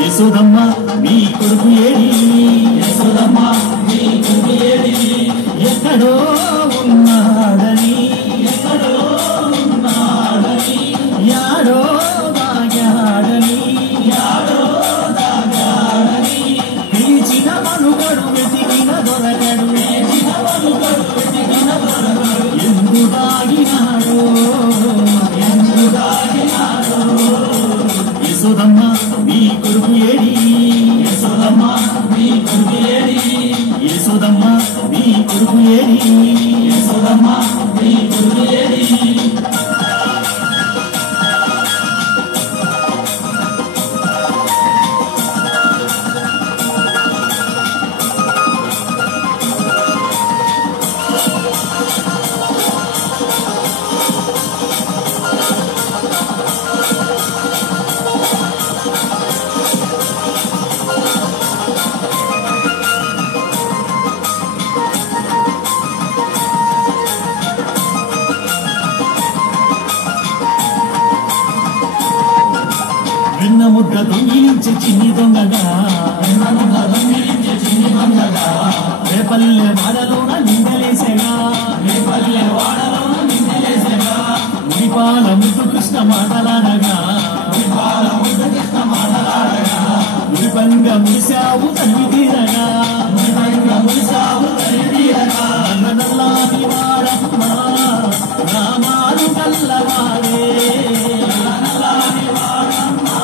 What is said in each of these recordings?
యశోదమ్మ మీ కొడుకు ఏడి యశోదమ్మ మీ కొడుకు ఏడి ఎక్కడో ఉన్నాడని యాడో దాగాడని పిలిచిన మనుగడు వెతికిన దొరకడు ఎందు దాగినాడో యశోదమ్మ మీ కొడుకు ఏడి యశోదమ్మ మీ కొడుకు ఏడి యశోదమ్మ మీ కొడుకు ఏడి యశోదమ్మ మీ కొడుకు ఏడి వెన్న ముద్ద దొంగిలించే చిన్ని దొంగగా రేపల్లె వాడలోన నిందలేసేగా ఉడిపాల ముద్దు కృష్ణ మాటలాడగా ఉడిపంగ ముడిసావు తల్లి తీరగా నల్లాని వాడమ్మా రామాలు కల్లవాడే నల్లని వాడమ్మా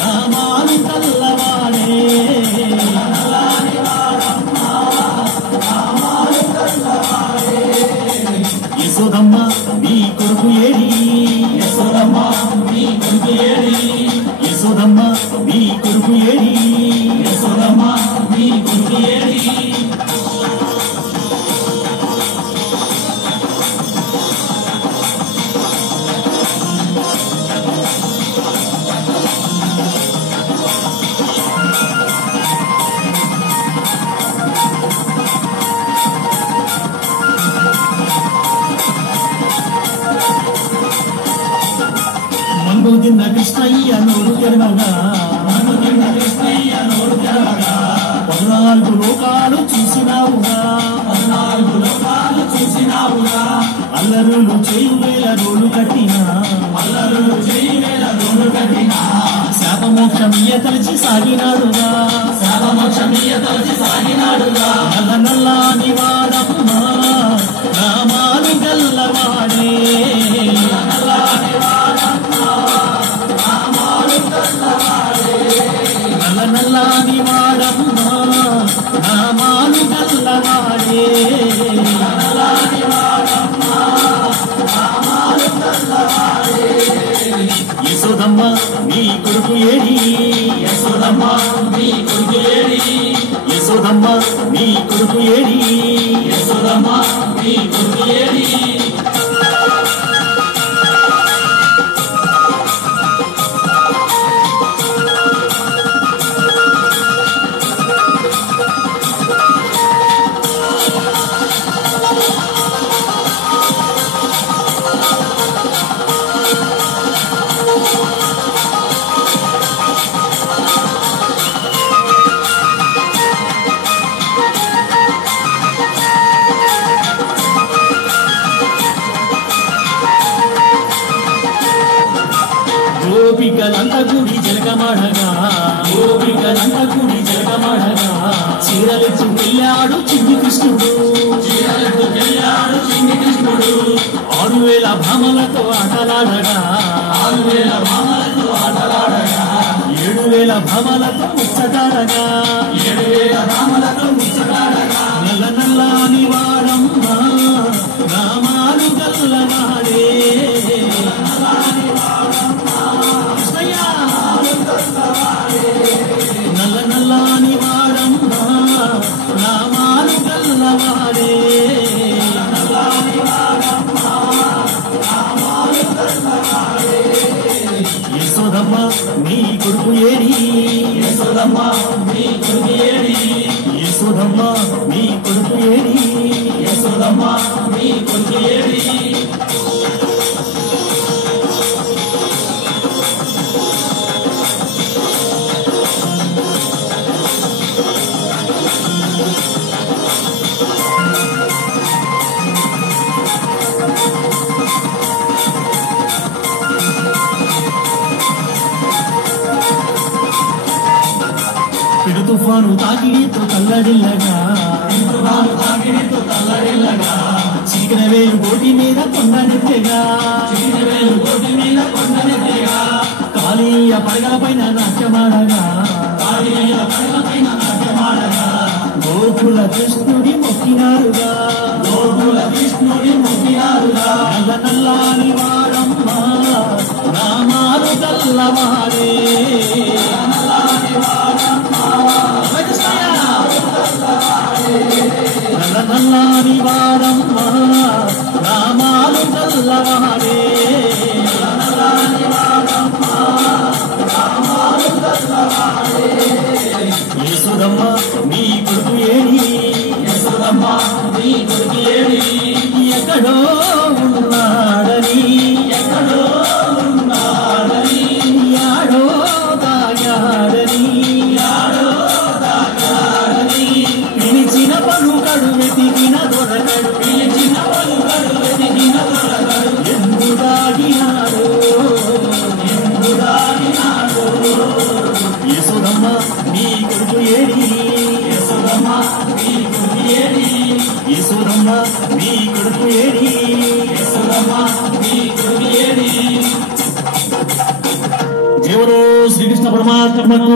రామాలు కల్లవాడే యశోదమ్మ మీ కొడుకు ఏడి యశోదమ్మ మీ కొడుకు ఏడి యశోదమ్మ మీ కొడుకు ఏడి యశోదమ్మ మీ కొడుకు ఏడి తిన్న కృష్ణయ్య నోరు తెరవగా 14 లోకాలు చూసినావుగా అల్లరులు చేయి వేల రోలు కట్టినా శాపమోక్షమీయ తలచి సాగినాడుగా నల్ల నల్లాని వాడమ్మా రామాలు గల్లవాడే నల్లని వాడమ్మా రామాలు గల్లవాడే యశోదమ్మ మీ కొడుకు ఏడి యశోదమ్మ మీ కొడుకు ఏడి యశోదమ్మ మీ కొడుకు ఏడి యశోదమ్మ మీ కొడుకు ఏడి గోపికలంత కూడి జలగమడగా చీరలెత్తు వెళ్ళాడు చిన్ని కృష్ణుడు 6000 భామలతో ఆటలాడగా 7000 భామలతో ముచ్చటాడగా నల్ల నల్లని వాడమ్మా రామాలు గల్లవాడే నల్ల నల్లని వాడమ్మా రామాలు గల్లవాడే యశోదమ్మ మీ కొడుకు ఏడి యశోదమ్మ మీ కొడుకు ఏడి యశోదమ్మ మీ కొడుకు ఏడి యశోదమ్మ మీ కొడుకు ఏడి తుఫాను తాకిడితో తల్లడిల్లగా చీకర వేలు కోటి మీద కొండనెత్తెగా కాళీయ పడగల పైన నాట్యమాడగా గోకుల కృష్ణుడి మొక్కినారుగా నల్ల నల్లాని వారమ్మ నామాలు తెల్లవారే నల్ల నల్లాని వారమ్మ నామాలు తెల్లవారే యశోదమ్మ నీ కొడుకు ఏడి ఎక్కడో ఉన్నాడని యాడో తాగాడని పిలిచిన పలుకడు వెతికిన దొరకడు ఎందు దాగినాడు యశోదమ్మ నీ కొడుకు ఏడి యశోదమ్మ నీ కొడుకు ఏడి జీవనో శ్రీకృష్ణ పరమాత్మకు